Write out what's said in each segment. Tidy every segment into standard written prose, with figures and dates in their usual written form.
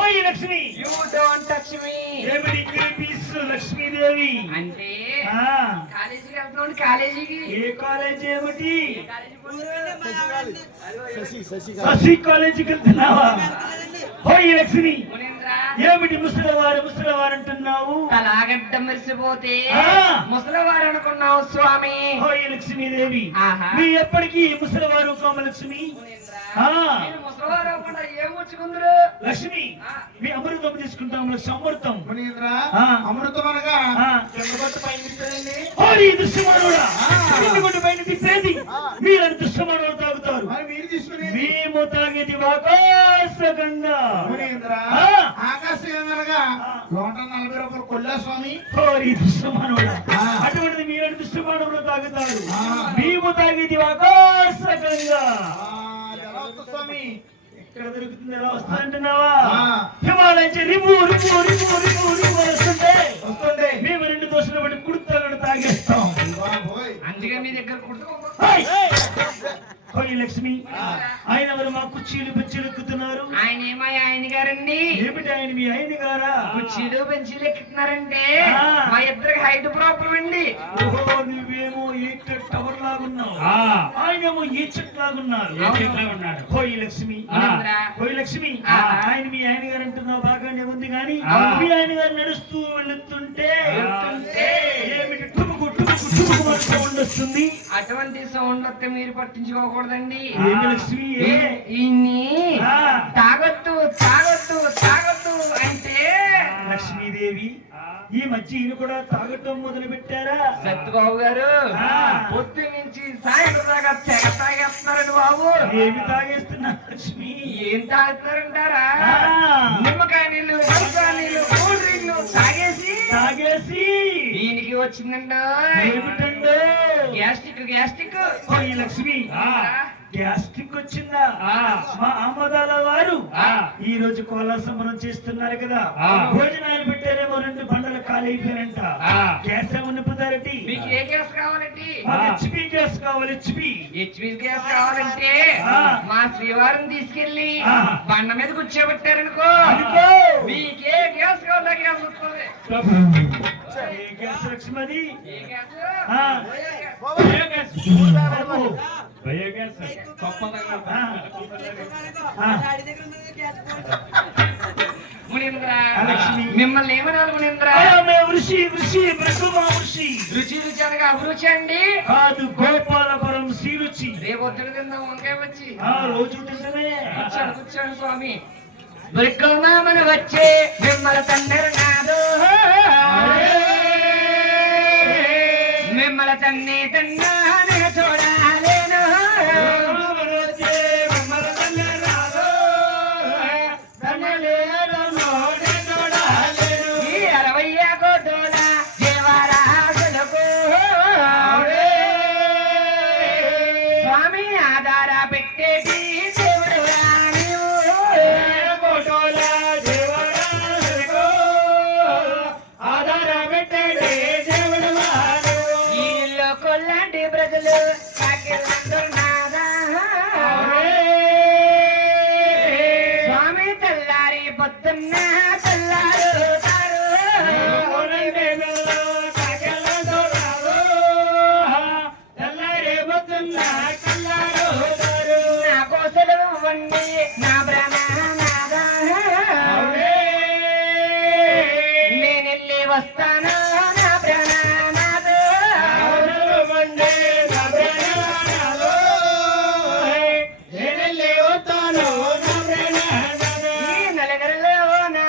ఓయ్ Lakshmi, you don't touch me. ఏమిటి క్రీపీస్ లక్ష్మీదేవి అంటే ఆ కాలేజీకి వెళ్తున్నాడు. కాలేజీకి ఏ కాలేజ్ ఏమిటి? శశి కాలేజీకి వెళ్తున్నావా? ఓయ్ లక్ష్మి, మునీంద్ర ఏమిటి ముసలివారు అంటున్నావు? తలాగడ్డ మెరిసిపోతే ఆ. ముసలివారు అనుకున్నావు స్వామి. ఓయ్ లక్ష్మీదేవి, ఆహా. మీ ఎప్పటికీ ముసలివారు కోమలక్ష్మి. ఆ మీరు ముసలివారు అవ్వకుండా ఏం వచ్చుకుందరు? లక్ష్మి, మీ అమృతం తీసుకుంటాం. అమృతం మునీంద్ర ఆ. అమృతం అనగా ఆ. చెంగబట్టు పైన తిప్పారండి. ఓరి దుష్టమానవుడా, కిందికొట్టు పైన తిప్పేది మీరంత దుష్టమానవులు తాగుతారు. మరి మీరు తీసుకుని మేము తాగేది ఆకాశగంగా. మునీంద్ర ఆ. ఆకాశం అనగా 140 రూపాయలు కొల్లా స్వామి. ఓరి దుష్టమానవుడా, ఆ. అటువంటి మీరంత దుష్టమానవులు తాగుతారు. ఆ. మేము తాగేది ఆకాశగంగా. స్వామి ఎక్కడ దొరుకుతుంది? ఎలా వస్తుందంటున్నావా? ఆ. హిమాలయం రిము రిము రిము రిము రిము వస్తుంటే వస్తుండే. మేము 2 దోశలు పడి కుడుతాడు తాగేస్తాం. బాబోయ్. అందుకే మీ దగ్గర కుట్టుకో. ఓయ్ లక్ష్మి, ఆయన ఎవరు? మా కుర్చీలు బెంచీలు ఎక్కుతున్నారు. ఆయన ఏమో ఆయన గారండి. ఏమిటి ఆయన? మీ ఆయన గారా? కుర్చీలు బెంచీలు ఎక్కుతున్నారంటే ఆ. మా ఇద్దరికి హైట్ ప్రాబ్లం అండి. ఓహో, నువ్వేమో ఈట టవర్ లాగున్నావు, ఆయనేమో ఈ చెట్ లాగున్నారు. ఓయ్ లక్ష్మి, ఓయ్ లక్ష్మి, ఆ. ఆయన మీ ఆయన గారు అంటున్నావు బాగానే ఉంది కానీ ఆ. మీ ఆయన గారు నడుస్తూ వెళుతుంటే ఏమిటి టుముకు టుముకు టుముకు అంటూ సౌండ్ వస్తుంది. అటువంటి సౌండ్ వస్తే మీరు పట్టించుకోకూడదండి. ఏమి లక్ష్మి? ఇన్ని ఆ. తాగొద్దు తాగొద్దు తాగొద్దు అంటే లక్ష్మీదేవి, ఈ మధ్య ఈయన కూడా తాగటం మొదలు పెట్టారా? సత్యబాబు గారు ఆ. పొద్దు నుంచి సాయంత్రం దాకా తెగ తాగేస్తున్నారండి బాబు. ఏమి తాగేస్తున్నా లక్ష్మి? ఏం తాగుతున్నారంటారా? ఆ. నిమ్మకాయ నీళ్ళు, వంకాయ నీళ్ళు, కూల్ డ్రింక్లు తాగేసి ఈయనకి వచ్చిందండి ఏమిటండో? గ్యాస్ట్రిక్. ఓయ్ లక్ష్మి, గ్యాస్ట్రిక్ వచ్చిందా? మా ఆమోదాల వారు ఈ రోజు కోలా సంబరం చేస్తున్నారు కదా, భోజనాలు పెట్టారేమో 2 బండలు ఖాళీ అయిపోయారంట. గ్యాస్ ఏమన్నా నింపుతారటి? మీకు ఏ గ్యాస్ కావాలండి? హెచ్పి గ్యాస్ కావాలి. హెచ్పి గ్యాస్ కావాలంటే ఆ. మా శ్రీవారిని తీసుకెళ్లి ఆ. బండ మీద కూర్చోబెట్టారనుకో, అనుకో. మీకే గ్యాస్ కావాలా గ్యాస్ వస్తుంది. ఏ గ్యాస్ లక్ష్మి అది? ఏ గ్యాస్? ఆ. బయోగ్యాస్. అబ్బో. మునీంద్ర, లక్ష్మి. మిమ్మల్ని ఏమనాలి మునీంద్ర? ఋషి ఋషి బ్రహ్మ ఋషి. రుచి అనగా అభిరుచి అండి. కాదు, గోపాలపురం శ్రీరుచి. రేపొద్దున తిందాం వంకాయ వచ్చి. రోజు తింటనే. కూర్చోండి స్వామి. బ్రిక్కమామను వచ్చే మిమ్మల తన్నరు నాదో, మిమ్మల తన్నే తన్నానే చూడాలేను. ఈ 60 కోటోల దేవరాజులకు స్వామి ఆధార పెట్టేటి దేవుడు రానివు. ఈ ఇల్లు కొల్లాంటి ప్రజలు కాకిలంటున్నారా? స్వామి తెల్లారి పొద్దున్న తెల్లారుతారు. నా కోసలు వండి నా బ్రహ్మనాథ, నేనెళ్ళి వస్తాను నా బ్రహ్మనాథ. ఈ నలుగురిలో నా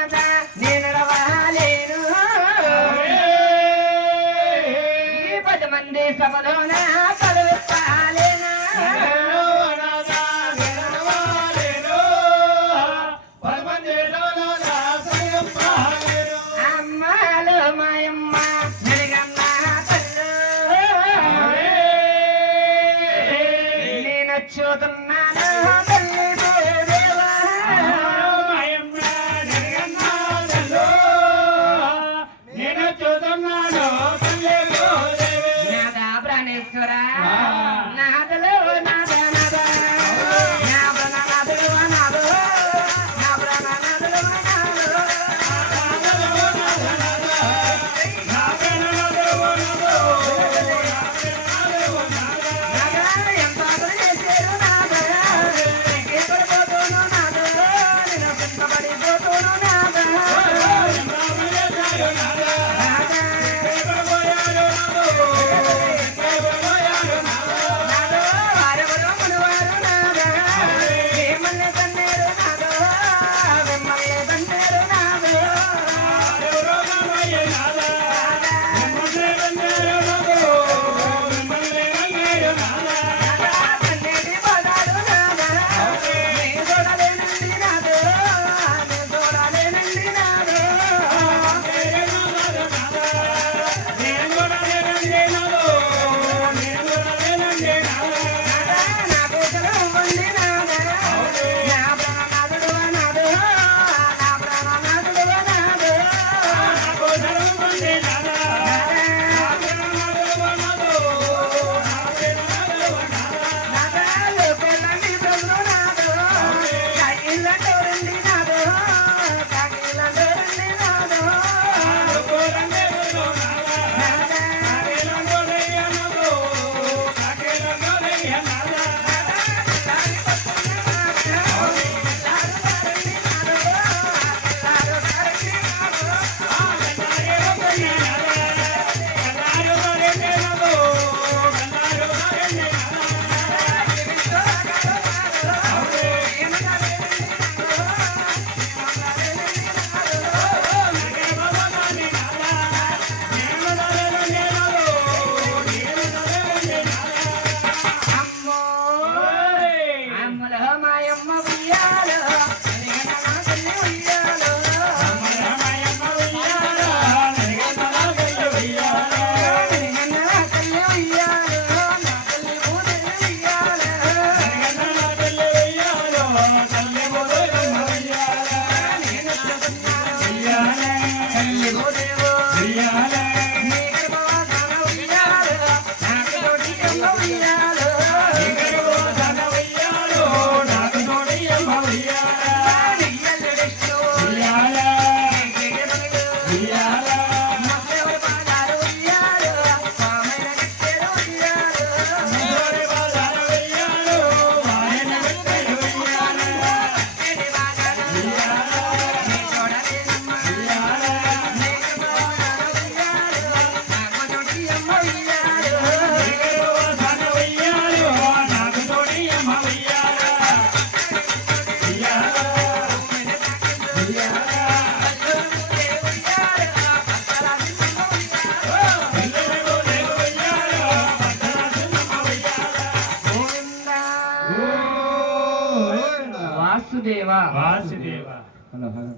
వాసుదేవా వాసుదేవ హలో హలో